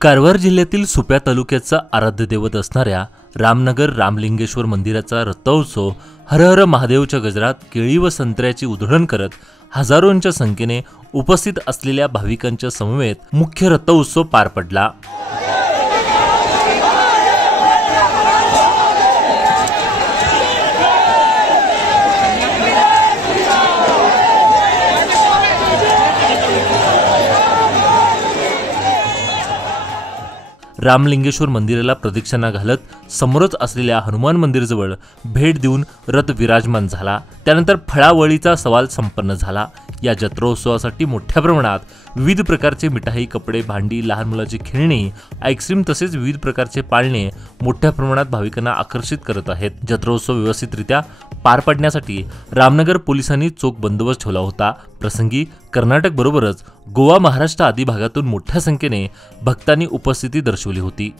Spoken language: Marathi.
कारवार जिल्ह्यातील सुप्या तालुक्याचा आराध्य दैवत असणाऱ्या रामनगर रामलिंगेश्वर मंदिराचा रथोत्सव हर हर महादेवच्या गजरात केळी व संत्र्याची उधळण करत हजारोंच्या संख्येने उपस्थित असलेल्या भाविकांच्या समवेत मुख्य रथोत्सव पार पडला। रामलिंगेश्वर मंदिराला प्रदक्षिणा घालत समोरच असलेल्या हनुमान मंदिराजवळ भेट देऊन रथ विराजमान झाला। त्यानंतर फळावळीचा सवाल संपन्न झाला। या जत्रोत्सवासाठी मोठ्या प्रमाणात विविध प्रकारचे मिठाई, कपडे, भांडी, लहान मुलाची खेळणी, आईस्क्रीम तसेच विविध प्रकारचे पाळणे मोठ्या प्रमाणात भाविकांना आकर्षित करत आहेत। जत्रोत्सव व्यवस्थितरित्या पार पाडण्यासाठी रामनगर पोलिसांनी चोख बंदोबस्त ठेवला होता। प्रसंगी कर्नाटक बरोबरच गोवा, महाराष्ट्र आदी भागातून मोठ्या संख्येने भक्तांनी उपस्थिती दर्शवली होती।